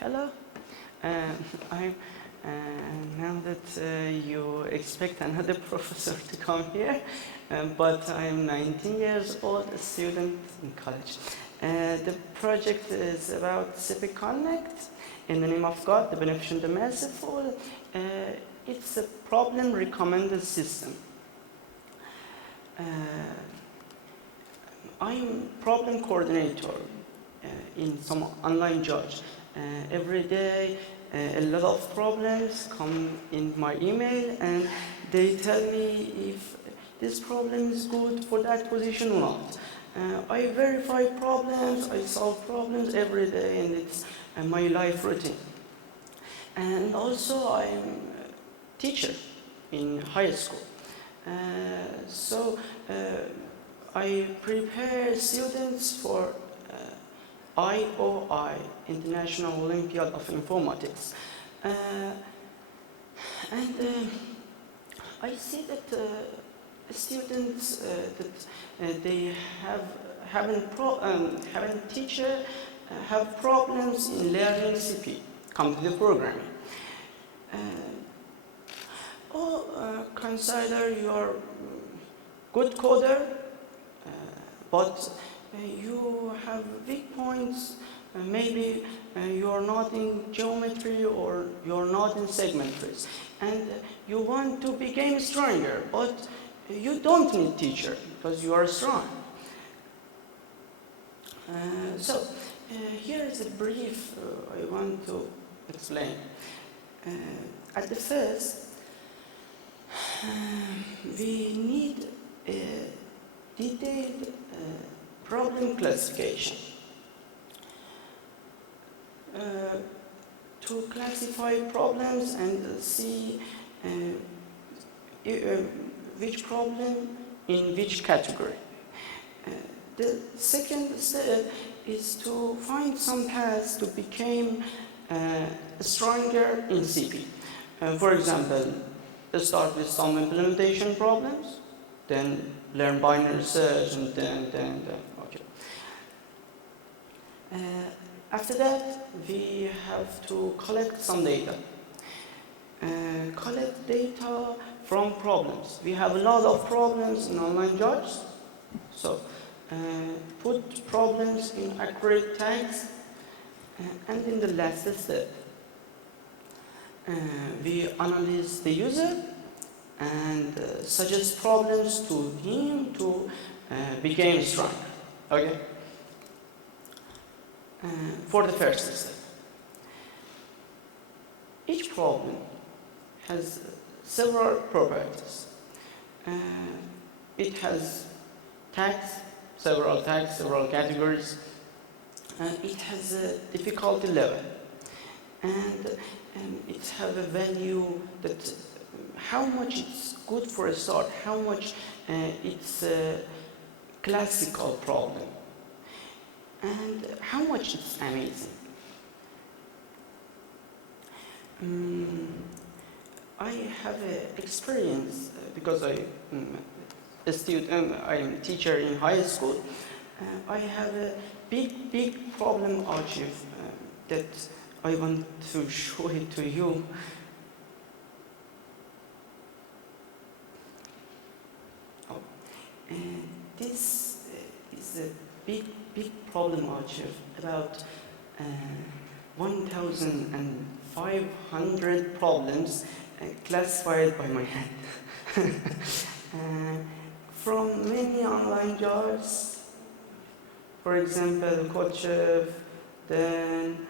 Hello. I'm now that you expect another professor to come here, but I'm 19 years old, a student in college. The project is about Civic Connect, in the name of God, the beneficent, the merciful. It's a problem recommender system. I'm problem coordinator in some online judge. Every day a lot of problems come in my email and they tell me if this problem is good for that position or not. I verify problems, I solve problems every day, and it's my life routine. And also I'm a teacher in high school. I prepare students for IOI, International Olympiad of Informatics. I see that students that they haven't teacher have problems in learning CP, computer programming. Consider you're good coder, but you have weak points. Maybe you're not in geometry or you're not in segmentries, and you want to become stronger, but you don't need teacher because you are strong. Here is a brief I want to explain. At the first, we need a detailed problem classification to classify problems and see which problem in which category. The second step is to find some paths to become stronger in CP. For example, start with some implementation problems, then learn binary search, and then okay. After that, we have to collect some data. Collect data from problems. We have a lot of problems in online jobs, so put problems in accurate tags, and in the last step, we analyze the user and suggest problems to him to become stronger. Okay? For the first step, each problem has several properties. It has tags, several categories. It has a difficulty level, and it has a value that how much it's good for a start, how much it's a classical problem, and how much it's amazing. I have experience because I'm a teacher in high school. I have a big problem achieved that I want to show it to you. And this is a big problem achieved, about 1,500 problems classified by my hand. From many online jobs, for example, CodeChef, then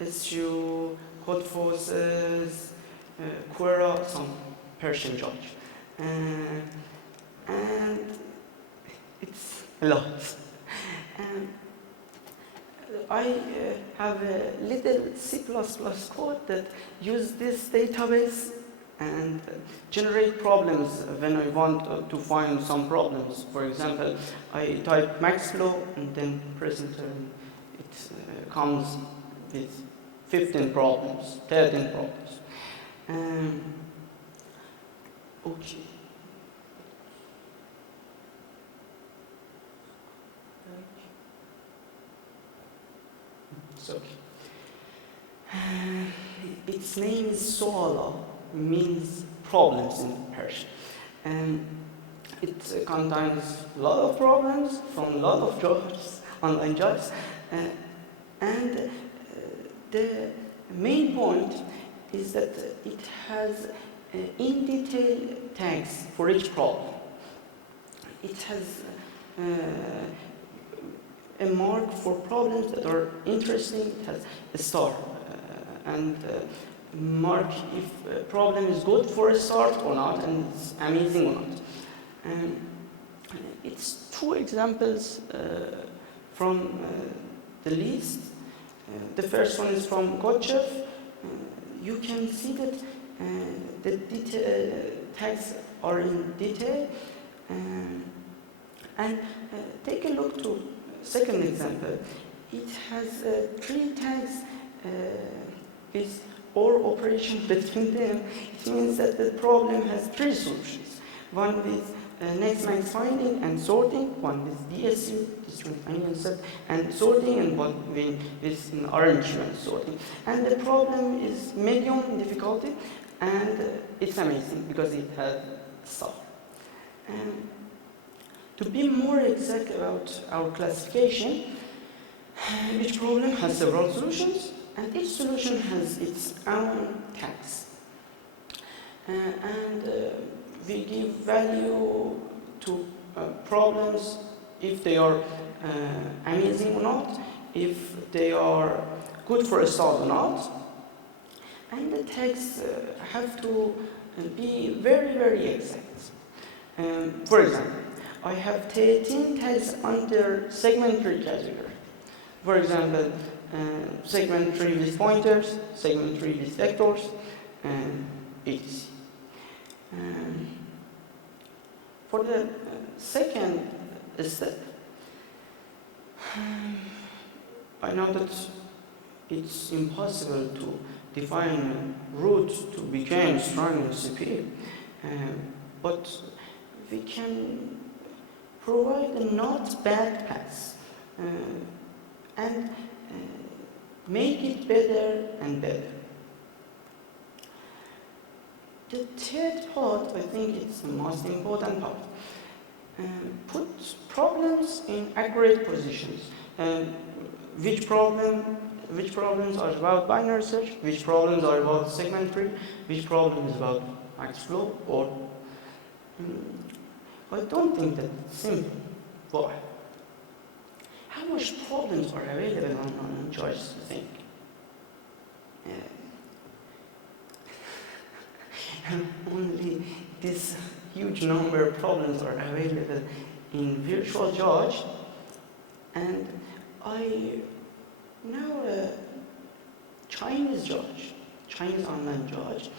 SU, Code Forces, Quora, some Persian jobs. And it's a lot. I have a little C++ code that uses this database and generate problems when I want to find some problems. For example, I type maxflow and then press enter. It comes with 15 problems, 13 problems. Okay. It's okay. Its name is Suala, means problems in Persian. And it contains a lot of problems from a lot of jobs, online jobs. And the main point is that it has in detail tags for each problem. It has a mark for problems that are interesting. It has a star and mark if a problem is good for a start or not, and it's amazing or not. It's two examples from the list. The first one is from Gotchev. You can see that the tags are in detail. And take a look to second example. It has 3 tags with or operation between them. It means that the problem has 3 solutions. One with next max finding and sorting, one with DSU, district finding and sorting, and one with an arrangement sorting. And the problem is medium in difficulty, and it's amazing because it has stuff. To be more exact about our classification, each problem has several solutions, and each solution has its own tags. We give value to problems if they are amazing or not, if they are good for a start or not. And the tags have to be very, very exact. For example, I have 13 tags under segment tree category. For example, segment tree with pointers, segment tree with vectors, and etc. For the second step, I know that it's impossible to define route to become strong recipe, but we can provide a not bad path and make it better and better. The third part, I think it's the most important part. Put problems in accurate positions. Which problems are about binary search, which problems are about segment tree, which problem is about max flow, or I don't think that it's simple. Why? How much problems are available on choice thing? Only this huge number of problems are available in virtual judge, and I know a Chinese judge, Chinese online judge,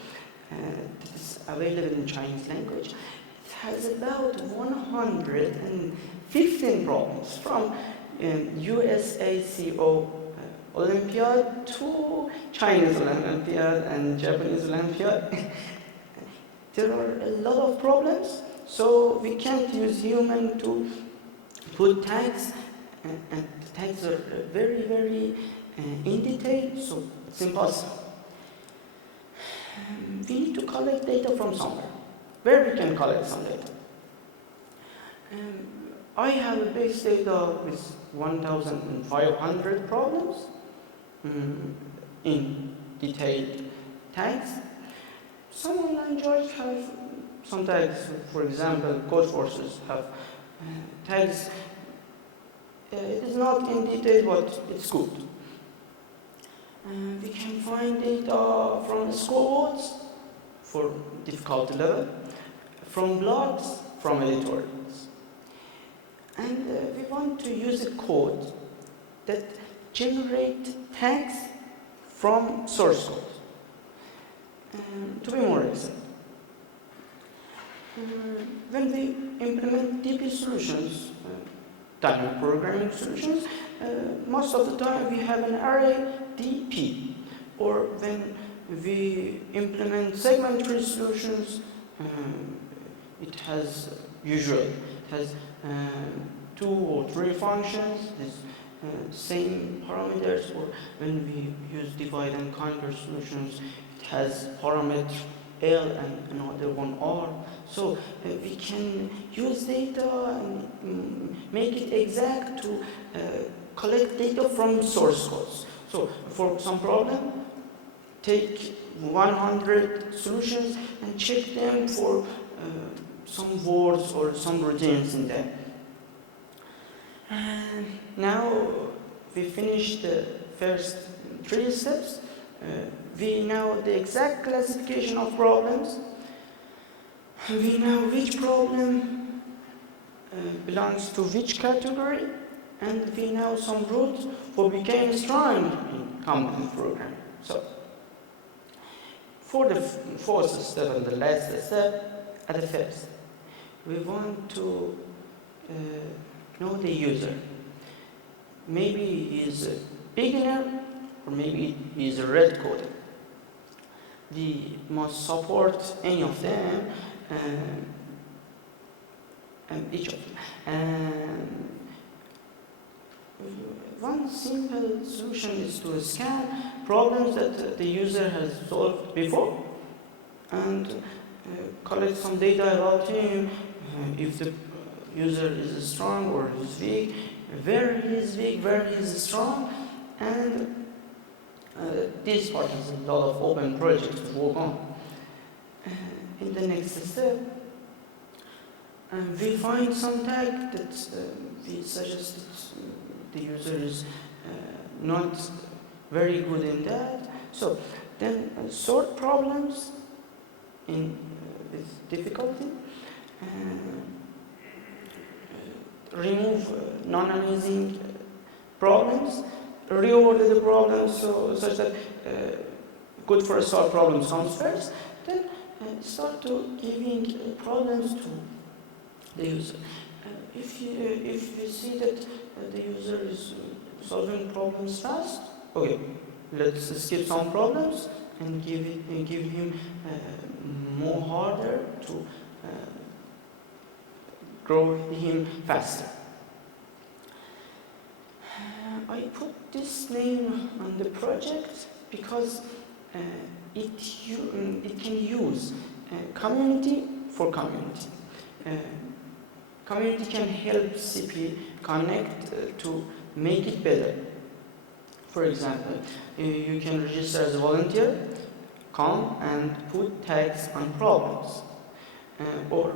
that is available in Chinese language. It has about 115 problems from USACO Olympiad to Chinese Olympiad and Japanese Olympiad. There are a lot of problems, so we can't use human to put tags, and the tags are very, very in detail, so it's impossible. We need to collect data from somewhere. Where we can collect some data? I have a base data with 1,500 problems in detailed tags. Some online judges have some tags. For example, code forces have tags. It is not in detail, but it's good. We can find data from scoreboards for difficulty level, from blogs, from editorials. And we want to use a code that generates tags from source code. To be more exact, when we implement DP solutions, dynamic programming solutions, most of the time we have an array DP, or when we implement segment tree solutions, it has 2 or 3 functions, this same parameters, or when we use divide and conquer solutions, it has parameter L and another one R. So we can use data and make it exact to collect data from source codes. So for some problem, take 100 solutions and check them for some words or some routines in them. And now we finished the first 3 steps. We know the exact classification of problems. We know which problem belongs to which category, and we know some rules for becoming strong in competent programming. So, for the fourth step and the last step, at the first, we want to know the user. Maybe he's a beginner, or maybe he's a red coder. We must support any of them, and each of them. One simple solution is to scan problems that the user has solved before and collect some data about him, if the user is strong or is weak, where he is weak, where he is strong, and this part has a lot of open projects to work on. In the next step, we find some tag that we suggest that the user is not very good in that. So then sort problems in with difficulty, remove non-amusing problems, reorder the problems such that good for a solved problem comes first, then start to giving problems to the user. If you see that the user is solving problems fast, okay, let's skip some problems and give him more harder to grow him faster. I put this name on the project because it can use community for community. Community can help CP connect to make it better. For example, you can register as a volunteer, come and put tags on problems, or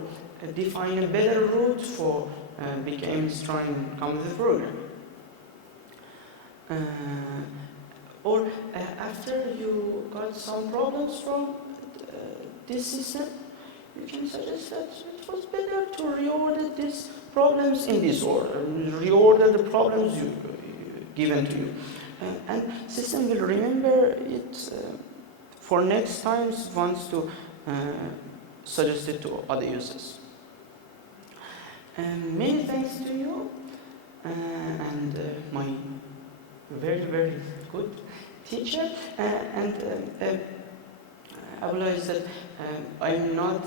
define a better route for becoming strong in computer programming. Or after you got some problems from this system, you can suggest that it was better to reorder these problems in this order, reorder the problems given to you. And system will remember it for next times wants to suggest it to other users. Many thanks to you and my very, very good teacher, and I realized that I'm not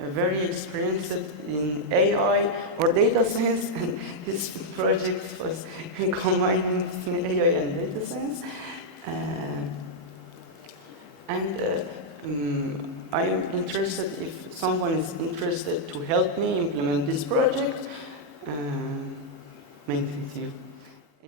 very experienced in AI or data science, and this project was combining between AI and data science. I am interested, if someone is interested to help me implement this project, many thanks to you.